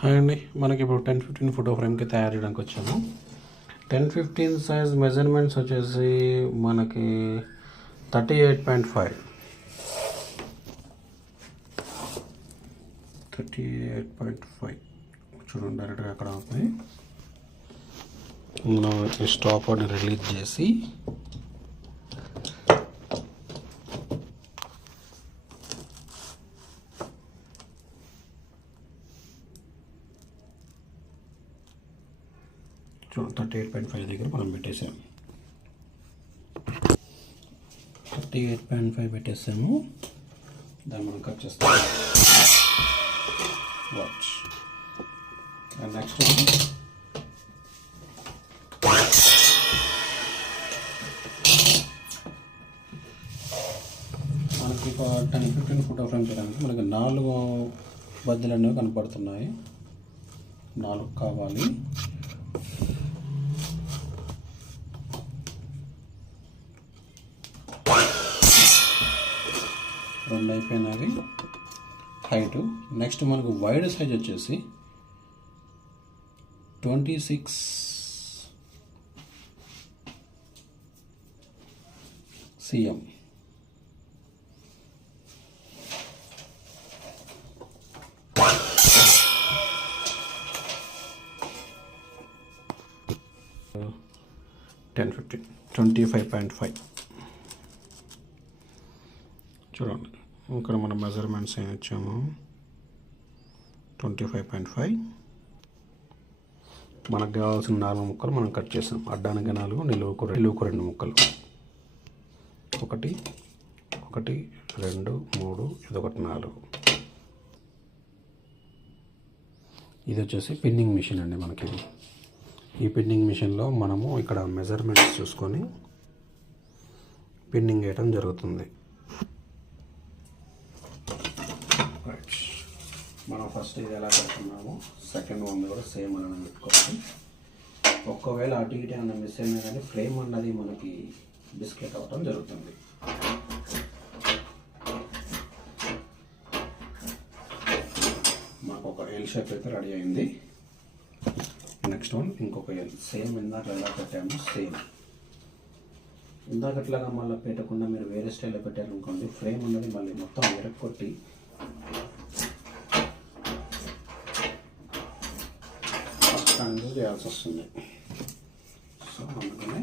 Hi అండి మనకి ఇప్పుడు టెన్ ఫిఫ్టీన్ ఫోటో ఫ్రేమ్కి తయారు చేయడానికి వచ్చాము. టెన్ ఫిఫ్టీన్ సైజ్ మెజర్మెంట్స్ వచ్చేసి మనకి thirty eight point five thirty eight point five చూడండి డైరెక్ట్గా అక్కడ అవుతుంది మనం స్టాప్ స్టాపర్ని రిలీజ్ చేసి చూడండి థర్టీ ఎయిట్ పాయింట్ ఫైవ్ దగ్గర మనం పెట్టేసాము. థర్టీ ఎయిట్ పాయింట్ ఫైవ్ పెట్టేసాము. దాన్ని మనం కట్ చేస్తాం వాచ్ అండ్ నెక్స్ట్ మనకి ఒక టెన్ ఫిఫ్టీన్ ఫోటో ఫ్రేమ్ చేయడానికి మనకి నాలుగు బద్దలు అనేవి కనపడుతున్నాయి. నాలుగు కావాలి. రెండు అయిపోయినవి హైట్ నెక్స్ట్ మనకు వైడ్ సైజ్ వచ్చేసి twenty six CM ten fifteen twenty five point five చూడండి. ఇక్కడ మనం మెజర్మెంట్స్ ఏమి ఇచ్చాము? ట్వంటీ ఫైవ్ పాయింట్ ఫైవ్ మనకు కావాల్సిన నాలుగు ముక్కలు మనం కట్ చేసాం. అడ్డానికి నాలుగు నిలువుకు నిలువుకు రెండు ముక్కలు. ఒకటి ఒకటి రెండు మూడు ఇదొకటి నాలుగు. ఇది వచ్చేసి పిన్నింగ్ మిషన్ అండి మనకి. ఈ పిన్నింగ్ మిషన్లో మనము ఇక్కడ మెజర్మెంట్స్ చూసుకొని పిన్నింగ్ వేయటం జరుగుతుంది. రైట్ మనం ఫస్ట్ ఇది ఎలా పెడుతున్నామో సెకండ్ వన్ కూడా సేమ్ అని పెట్టుకోవాలి. ఒక్కవేళ అటు ఇటు ఏమైనా మిస్ అయినా కానీ ఫ్రేమ్ అన్నది మనకి బిస్కెట్ అవ్వడం జరుగుతుంది. మాకు ఒక ఎల్ షేప్ అయితే రెడీ అయింది. నెక్స్ట్ వన్ ఇంకొక ఎల్ సేమ్ ఇందాక ఎలా పెట్టాము సేమ్ ఇందాకట్లాగా మళ్ళీ పెట్టకుండా మీరు వేరే స్టైల్లో పెట్టారనుకోండి ఫ్రేమ్ అన్నది మళ్ళీ మొత్తం ఎరక్కొట్టి చేయాల్సి వస్తుంది సో అందుకని